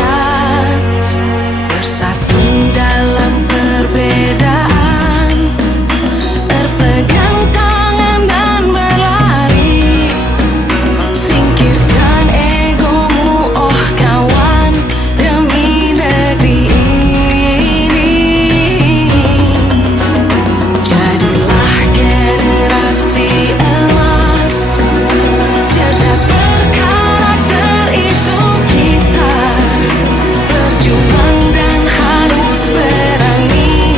derajat, bersatu dalam perbedaan, terpegang tangan dan berlari. Singkirkan egomu, oh kawan, demi negeri ini. Jadilah generasi emas, cerdas berkarakter, itu kita. Berjuang dan harus berani,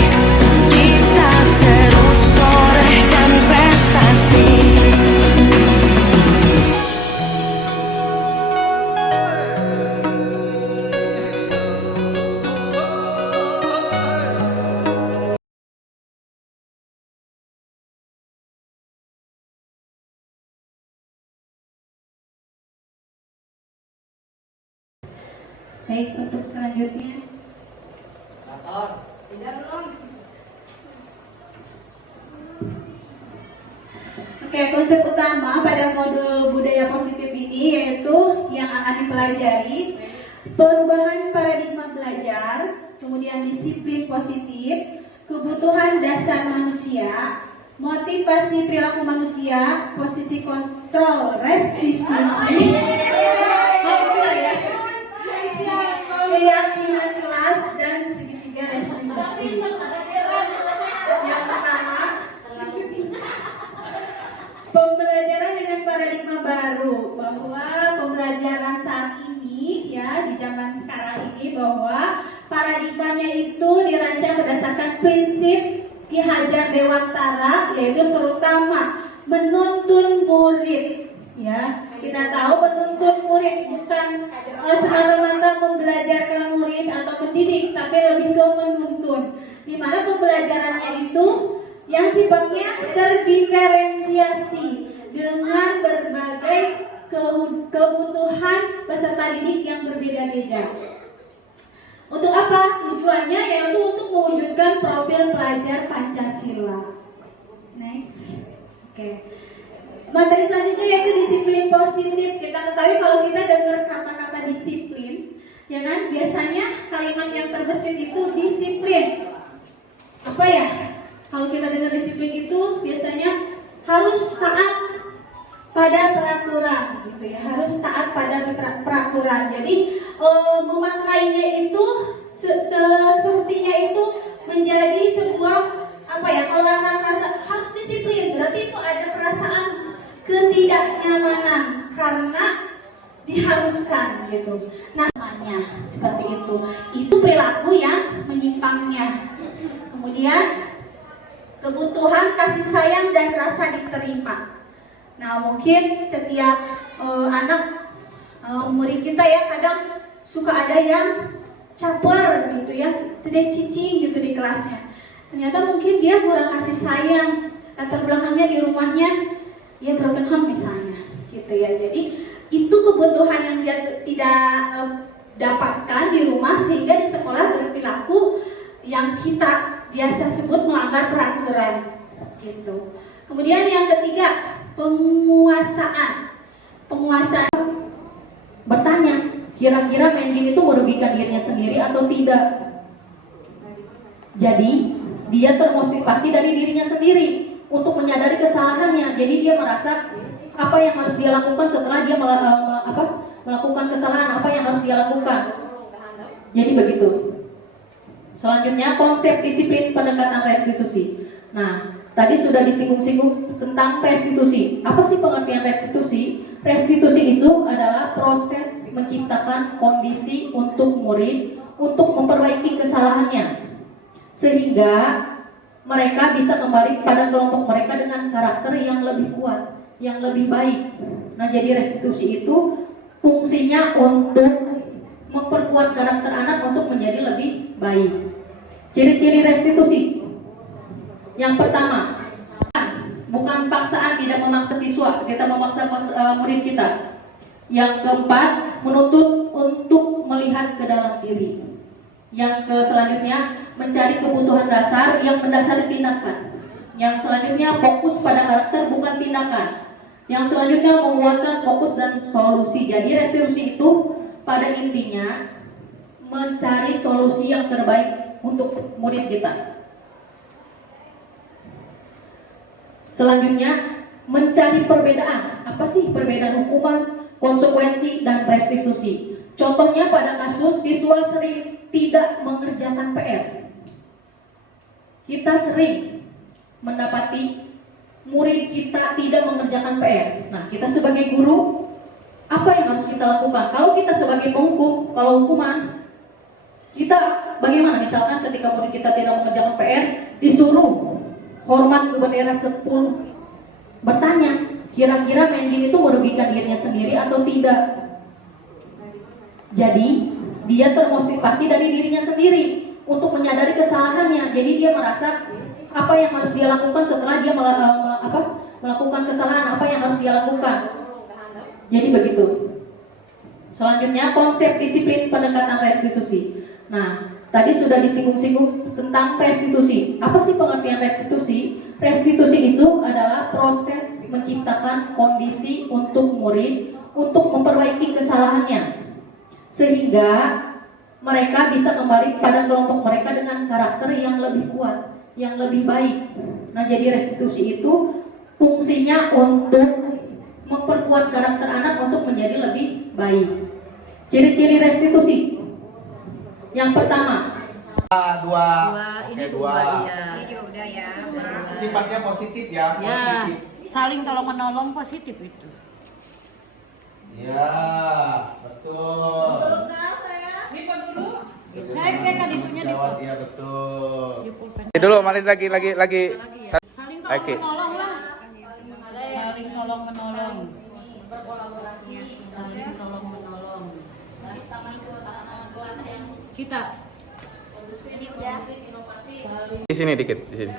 kita terus torehkan prestasi. Baik, untuk selanjutnya. Oke, konsep utama pada modul budaya positif ini yaitu yang akan dipelajari perubahan paradigma belajar, kemudian disiplin positif, kebutuhan dasar manusia, motivasi perilaku manusia, posisi kontrol restitusi, keyakinan kelas, dan segitiga restitusi. Yang pertama, pembelajaran dengan paradigma baru, bahwa pembelajaran saat ini ya di zaman sekarang ini bahwa paradigmanya itu dirancang berdasarkan prinsip Ki Hajar Dewantara, yaitu terutama menuntun murid. Ya, kita tahu menuntun murid bukan semata-mata membelajarkan murid atau mendidik, tapi lebih ke menuntun. Di mana pembelajarannya itu yang sifatnya terdiferensiasi dengan berbagai kebutuhan peserta didik yang berbeda-beda. Untuk apa? Tujuannya yaitu untuk mewujudkan profil pelajar Pancasila. Next. Oke. Materi selanjutnya yaitu disiplin positif. Kita ketahui kalau kita dengar kata-kata disiplin, ya kan? Biasanya kalimat yang terbesit itu disiplin. Apa ya? Kalau kita dengar disiplin itu biasanya harus taat pada peraturan, gitu ya. Harus taat pada peraturan. Jadi memaknainya itu sepertinya itu menjadi sebuah apa ya? Kalau rasa harus disiplin, berarti itu ada perasaan ketidaknyamanan karena diharuskan gitu. Nah, namanya seperti itu. Itu perilaku yang menyimpangnya. Kemudian kebutuhan kasih sayang dan rasa diterima. Nah, mungkin setiap anak murid kita ya kadang suka ada yang caper gitu ya, tidak cicing gitu di kelasnya. Ternyata mungkin dia kurang kasih sayang, latar belakangnya di rumahnya ya broken home misalnya, gitu ya. Jadi itu kebutuhan yang dia tidak dapatkan di rumah sehingga di sekolah berperilaku yang kita biasa sebut melanggar peraturan, gitu. Kemudian yang ketiga, penguasaan. Penguasaan bertanya, kira-kira main game itu merugikan dirinya sendiri atau tidak? Jadi dia termotivasi dari dirinya sendiri untuk menyadari kesalahannya. Jadi dia merasa apa yang harus dia lakukan setelah dia melakukan kesalahan, apa yang harus dia lakukan. Jadi begitu. Selanjutnya konsep disiplin pendekatan restitusi. Nah, tadi sudah disinggung-singgung tentang restitusi. Apa sih pengertian restitusi? Restitusi itu adalah proses menciptakan kondisi untuk murid untuk memperbaiki kesalahannya, sehingga mereka bisa kembali pada kelompok mereka dengan karakter yang lebih kuat, yang lebih baik. Nah, jadi restitusi itu fungsinya untuk memperkuat karakter anak untuk menjadi lebih baik. Ciri-ciri restitusi. Yang pertama, bukan paksaan, tidak memaksa siswa, kita memaksa murid kita. Yang keempat, menuntut untuk melihat ke dalam diri. Yang selanjutnya, mencari kebutuhan dasar yang mendasari tindakan. Yang selanjutnya, fokus pada karakter bukan tindakan. Yang selanjutnya, menguatkan fokus dan solusi. Jadi restitusi itu pada intinya mencari solusi yang terbaik untuk murid kita. Selanjutnya, mencari perbedaan. Apa sih perbedaan hukuman, konsekuensi, dan restitusi? Contohnya pada kasus siswa sering tidak mengerjakan PR. Kita sering mendapati murid kita tidak mengerjakan PR. Nah, kita sebagai guru, apa yang harus kita lakukan? Kalau kita sebagai penghukum, kalau hukuman, kita bagaimana? Misalkan ketika murid kita tidak mengerjakan PR, disuruh hormat ke bendera 10. Bertanya, kira-kira main game itu merugikan dirinya sendiri atau tidak? Jadi, dia termotivasi dari dirinya sendiri untuk menyadari kesalahannya. Jadi dia merasa apa yang harus dia lakukan setelah dia melakukan kesalahan, apa yang harus dia lakukan. Jadi begitu. Selanjutnya, konsep disiplin pendekatan restitusi. Nah, tadi sudah disinggung-singgung tentang restitusi. Apa sih pengertian restitusi? Restitusi itu adalah proses menciptakan kondisi untuk murid untuk memperbaiki kesalahannya, sehingga mereka bisa kembali pada kelompok mereka dengan karakter yang lebih kuat, yang lebih baik. Nah, jadi restitusi itu fungsinya untuk memperkuat karakter anak untuk menjadi lebih baik. Ciri-ciri restitusi. Yang pertama, dua. Iya. Ini udah ya. Sifatnya positif ya, Ya, positif. saling tolong menolong positif itu. Ya, betul. Naik kan itunya di Jawab ya betul. pulpen. Dulu malin lagi. Ya. Saling tolong Oke. menolong lah. Saling tolong menolong. Saling tolong menolong. Kita Di sini dikit, di sini.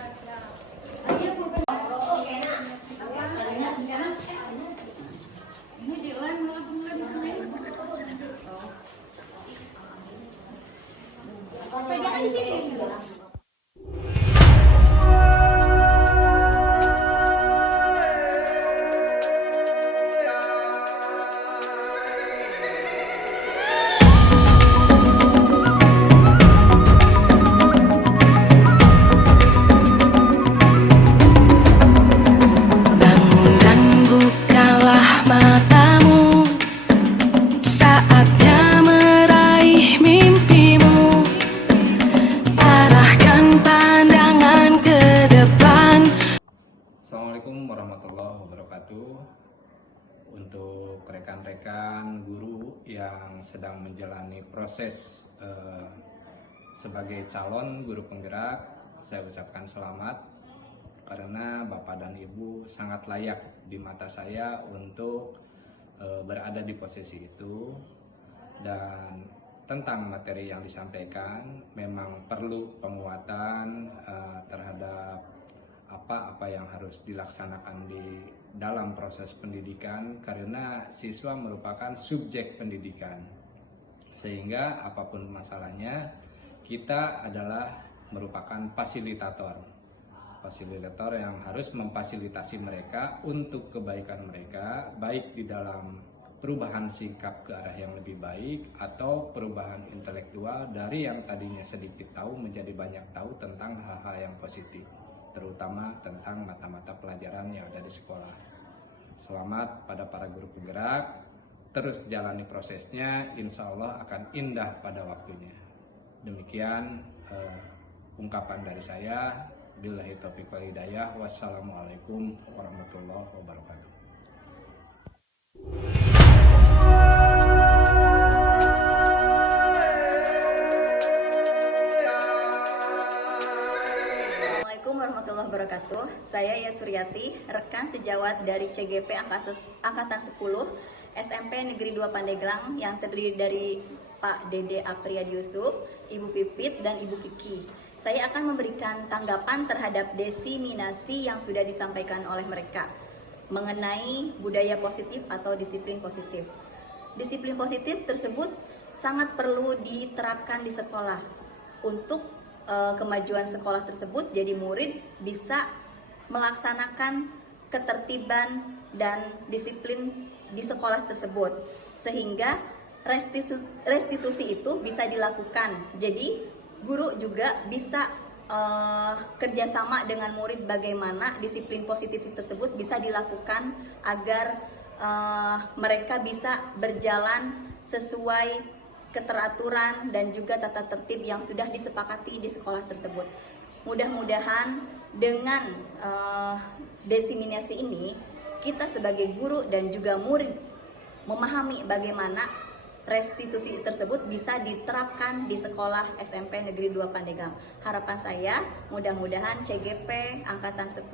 ini di lem. pegangan di sini. Bangun dan bukalah matamu, saatnya meraih mimpimu. Arahkan pandangan ke depan. Assalamualaikum warahmatullahi wabarakatuh. Untuk rekan-rekan guru yang sedang menjalani proses sebagai calon guru penggerak, saya ucapkan selamat karena Bapak dan Ibu sangat layak di mata saya untuk berada di posisi itu. Dan tentang materi yang disampaikan memang perlu penguatan terhadap apa yang harus dilaksanakan di dalam proses pendidikan, karena siswa merupakan subjek pendidikan, sehingga apapun masalahnya kita adalah merupakan fasilitator yang harus memfasilitasi mereka untuk kebaikan mereka, baik di dalam perubahan sikap ke arah yang lebih baik atau perubahan intelektual dari yang tadinya sedikit tahu menjadi banyak tahu tentang hal-hal yang positif, terutama tentang mata-mata pelajaran yang ada di sekolah. Selamat pada para guru penggerak, terus jalani prosesnya, insya Allah akan indah pada waktunya. Demikian ungkapan dari saya. Billahi taufiq wal hidayah. Wassalamualaikum warahmatullahi wabarakatuh. Assalamualaikum warahmatullahi wabarakatuh. Saya Ya Suryati, rekan sejawat dari CGP Angkatan 10 SMP Negeri 2 Pandeglang yang terdiri dari Pak Dede Apriyadi Yusuf, Ibu Pipit, dan Ibu Kiki. Saya akan memberikan tanggapan terhadap desiminasi yang sudah disampaikan oleh mereka mengenai budaya positif atau disiplin positif. Disiplin positif tersebut sangat perlu diterapkan di sekolah untuk kemajuan sekolah tersebut, jadi murid bisa melaksanakan ketertiban dan disiplin di sekolah tersebut, sehingga restitusi itu bisa dilakukan. Jadi guru juga bisa kerjasama dengan murid bagaimana disiplin positif tersebut bisa dilakukan agar mereka bisa berjalan sesuai keteraturan dan juga tata tertib yang sudah disepakati di sekolah tersebut. Mudah-mudahan dengan diseminasi ini kita sebagai guru dan juga murid memahami bagaimana restitusi tersebut bisa diterapkan di sekolah SMP Negeri 2 Pandeglang. Harapan saya mudah-mudahan CGP Angkatan 10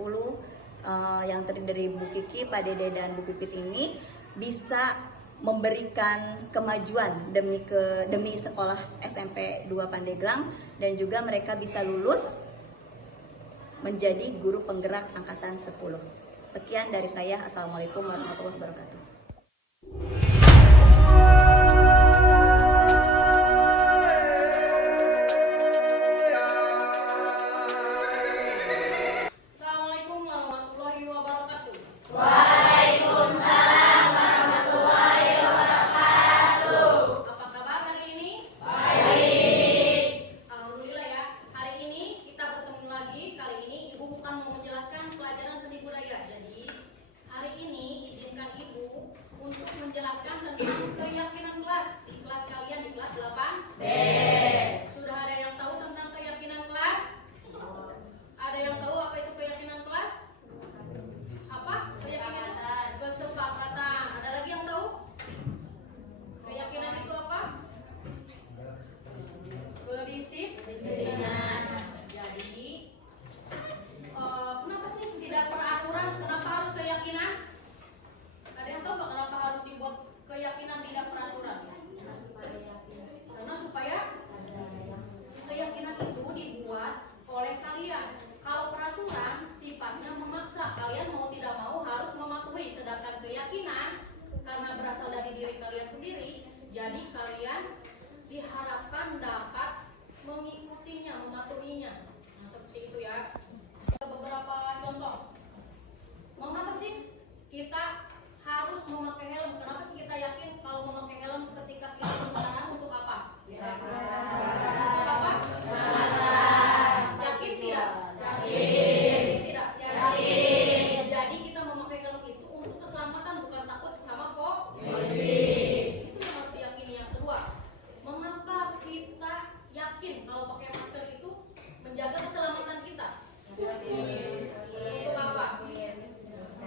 yang terdiri dari Bu Kiki, Pak Dede, dan Bu Pipit ini bisa memberikan kemajuan demi sekolah SMP 2 Pandeglang dan juga mereka bisa lulus menjadi guru penggerak Angkatan 10. Sekian dari saya. Assalamualaikum warahmatullahi wabarakatuh. Assalamualaikum warahmatullahi wabarakatuh. Apa kabar hari ini? Baik. Alhamdulillah ya. Hari ini kita bertemu lagi. Kali ini Ibu bukan mau menjelaskan pelajaran seni budaya. Jadi hari ini izinkan Ibu untuk menjelaskan tentang keyakinan kelas di kelas kalian di kelas 8B. Sudah ada yang tahu tentang keyakinan kelas? Ada yang tahu apa itu keyakinan kelas? Apa? Keyakinan kesepakatan. Ada lagi yang tahu? Keyakinan itu apa? Kedisiplinan. Jadi, kenapa sih tidak peraturan? Kenapa harus keyakinan? Ada yang tahu nggak kenapa harus dibuat keyakinan tidak peraturan? Karena supaya keyakinan itu dibuat oleh kalian. Kalau peraturan sifatnya memaksa, kalian mau tidak mau harus mematuhi. Sedangkan keyakinan karena berasal dari diri kalian sendiri, jadi kalian diharapkan dapat mengikutinya, mematuhinya. Nah, seperti itu ya. Beberapa contoh. Mengapa sih kita harus memakai helm? Kenapa sih kita yakin kalau memakai helm ketika kita berjalan untuk apa? Untuk apa? Yakin tidak? Yakin tidak? Yakin. Jadi kita memakai helm itu untuk keselamatan, bukan takut sama polisi. Itu yang harus diyakini. Yang kedua, mengapa kita yakin kalau pakai masker itu menjaga keselamatan kita? Untuk apa?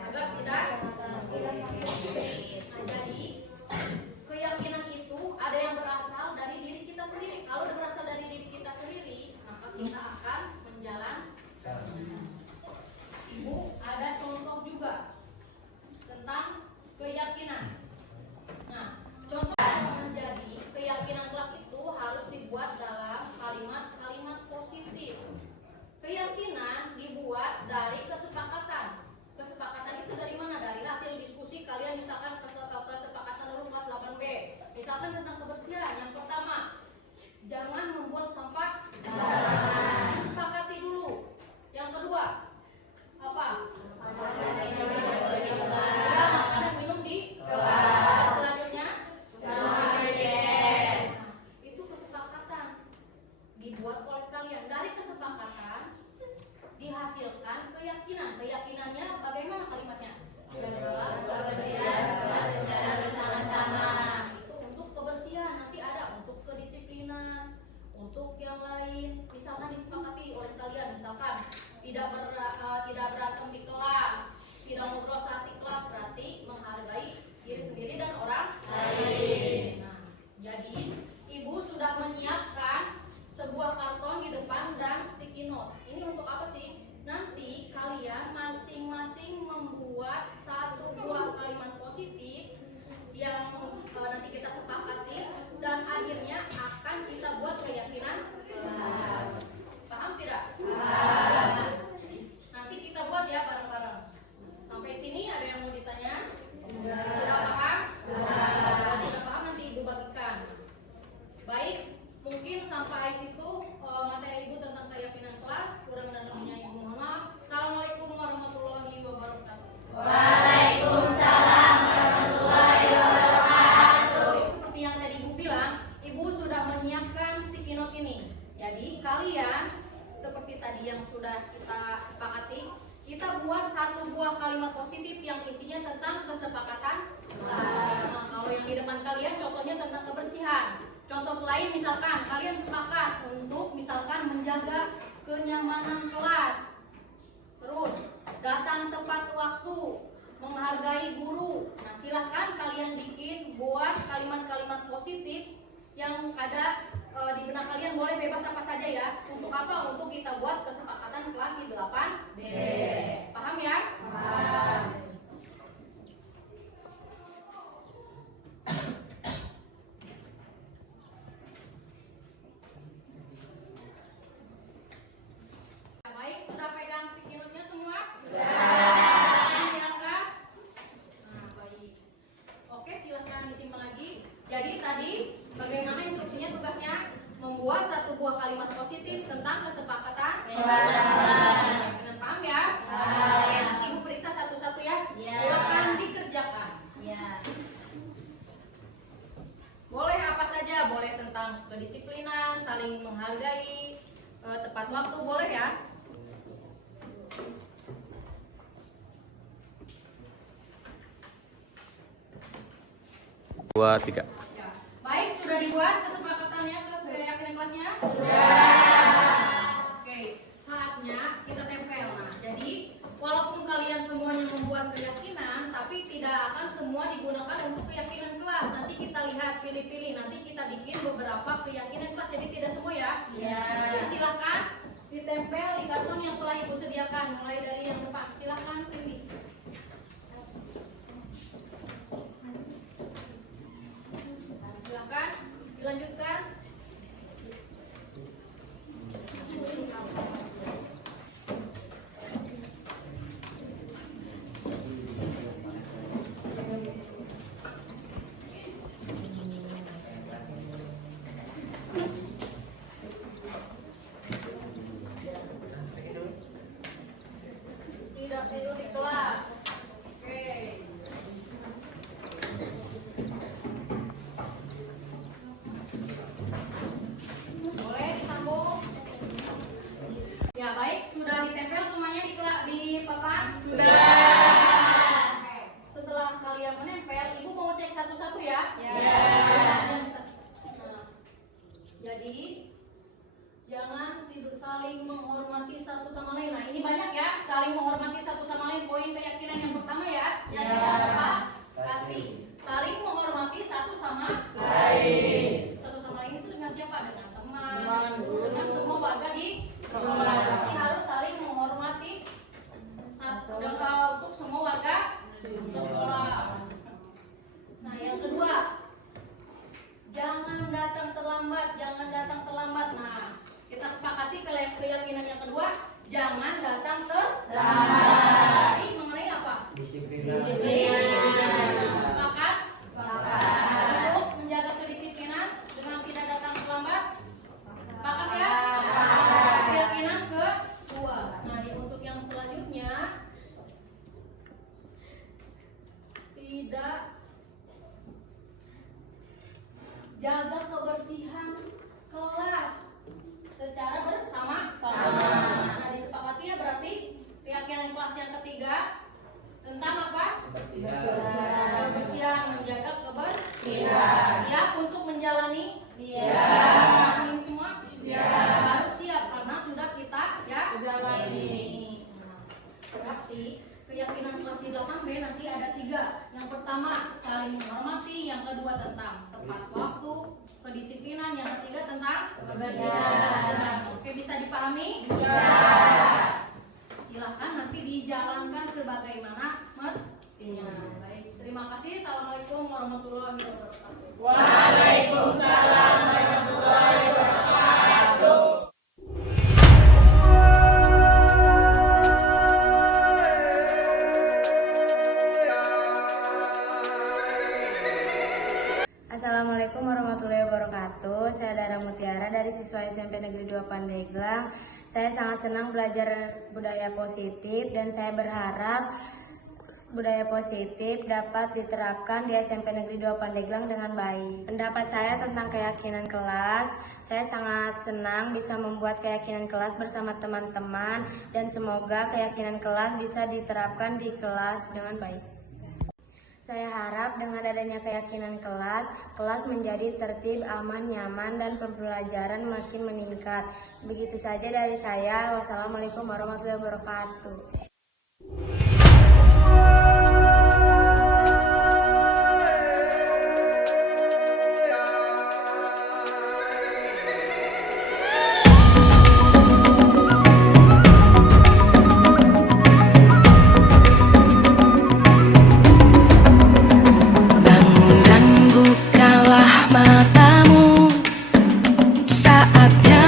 Agar tidak. Nah, jadi keyakinan itu ada yang berasal dari diri kita sendiri. Kalau berasal dari diri kita sendiri, maka kita akan menjalankan. Ibu ada contoh juga tentang keyakinan. Nah, contoh menjadi keyakinan kelas itu harus dibuat dalam kalimat-kalimat positif. Keyakinan dibuat dari kesepakatan. Kesepakatan itu dari mana? Dari hasil diskusi kalian, misalkan kesepakatan dulu kelas 8B. Misalkan tentang kebersihan. Yang pertama, jangan membuang sampah sembarangan. Disepakati dulu. Yang kedua, apa? Tidak makan dan minum di kelas. Selanjutnya, itu kesepakatan dibuat oleh kalian. Dari kesepakatan dihasilkan keyakinan. Keyakinannya bagaimana kalimatnya? Kebersihan secara bersama-sama. Itu untuk kebersihan. Nanti ada untuk kedisiplinan, untuk yang lain. Misalkan disepakati oleh kalian, misalkan tidak berantem di kelas, tidak ngobrol saat di kelas, berarti menghargai diri sendiri dan orang lain. Nah, jadi Ibu sudah menyiapkan sebuah karton di depan dan sticky note. Ini untuk apa sih? Nanti kalian masing-masing membuat satu buah kalimat positif yang nanti kita sepakati dan akhirnya akan kita buat keyakinan. Paham tidak? Nanti kita buat ya bareng-bareng. Sampai sini ada yang mau ditanya? Sudah paham? Sudah paham, nanti Ibu bagikan. Baik, mungkin sampai situ materi Ibu tentang keyakinan kelas. Kurang dan lebihnya Ibu mohon maaf. Assalamualaikum warahmatullahi wabarakatuh. Waalaikumsalam warahmatullahi wabarakatuh. Seperti yang tadi Jadi kalian seperti tadi yang sudah kita sepakati, kita buat satu buah kalimat positif yang isinya tentang kesepakatan. Nah, kalau yang di depan kalian contohnya tentang kebersihan. Contoh lain misalkan kalian sepakat untuk misalkan menjaga kenyamanan kelas. Terus datang tepat waktu, menghargai guru. Nah, silahkan kalian buat kalimat-kalimat positif yang ada di benak kalian, boleh bebas apa saja ya. Untuk apa? Untuk kita buat kesepakatan kelas di 8D. Paham ya? Paham. Baik, sudah pegang sticky note-nya semua? Sudah. Diangkat. Nah, baik. Oke, silahkan disimpan lagi. Jadi tadi bagaimana instruksinya, tugasnya? Membuat satu buah kalimat positif tentang kesepakatan. Dengan paham ya? Oke, nanti Ibu periksa satu-satu ya. Silakan dikerjakan. Boleh apa saja, boleh tentang kedisiplinan, saling menghargai, tepat waktu, boleh ya? Dua, tiga. Ya. Baik, sudah dibuat kesepakatannya ke keyakinan kelasnya? Oke, saatnya kita tempel. Nah, jadi walaupun kalian semuanya membuat keyakinan, tapi tidak akan semua digunakan untuk keyakinan kelas. Nanti kita lihat, pilih-pilih. Nanti kita bikin beberapa keyakinan kelas. Jadi tidak semua ya? Jadi silakan ditempel di karton yang telah Ibu sediakan. Mulai dari yang depan. Silakan sini. Silakan dilanjutkan. Tidak tidur di kelas. Oke. Boleh disambung. Ya baik, sudah ditempel semuanya di papan? Sudah. Oke. Setelah kalian menempel, Ibu mau cek satu-satu ya? Nah, jadi jangan tidur, saling menghormati satu sama lain. Nah, ini banyak ya, saling menghormati satu sama lain. Poin keyakinan yang pertama ya, yang kita sepakati. Saling menghormati satu sama lain. Satu sama lain itu dengan siapa? Dengan teman, dengan semua warga di sekolah. Jadi harus saling menghormati dan untuk semua warga sekolah. Nah, yang kedua, jangan datang terlambat, jangan datang terlambat. Nah, kita sepakati keyakinan yang kedua, jangan datang terlambat. Jadi mengenai apa? Disiplin. Sepakat? Untuk menjaga kedisiplinan dengan tidak datang terlambat. Sepakat ya? Keyakinan kedua. Nah, untuk yang selanjutnya, tidak jaga kebersihan kelas secara bersama-sama. Nah, disepakati ya, berarti keyakinan kelas yang ketiga tentang apa? Kebersihan, menjaga kebersihan. Siap untuk menjalani? Siap. Ini semua? Siap. Harus siap karena sudah kita ya jalani. Berarti keyakinan kelas di 8B nanti ada 3. Yang pertama saling menghormati, yang kedua tentang tepat waktu, kedisiplinan, yang ketiga tentang kebersihan. Oke, bisa dipahami? Bisa. Silahkan nanti dijalankan sebagaimana mestinya. Baik, terima kasih. Assalamualaikum warahmatullahi wabarakatuh. Waalaikumsalam warahmatullahi wabarakatuh. Assalamualaikum warahmatullahi wabarakatuh. Saya Dara Mutiara dari siswa SMP Negeri 2 Pandeglang. Saya sangat senang belajar budaya positif dan saya berharap budaya positif dapat diterapkan di SMP Negeri 2 Pandeglang dengan baik. Pendapat saya tentang keyakinan kelas, saya sangat senang bisa membuat keyakinan kelas bersama teman-teman dan semoga keyakinan kelas bisa diterapkan di kelas dengan baik. Saya harap dengan adanya keyakinan kelas, kelas menjadi tertib, aman, nyaman, dan pembelajaran makin meningkat. Begitu saja dari saya. Wassalamualaikum warahmatullahi wabarakatuh. Bangun dan bukalah matamu, saatnya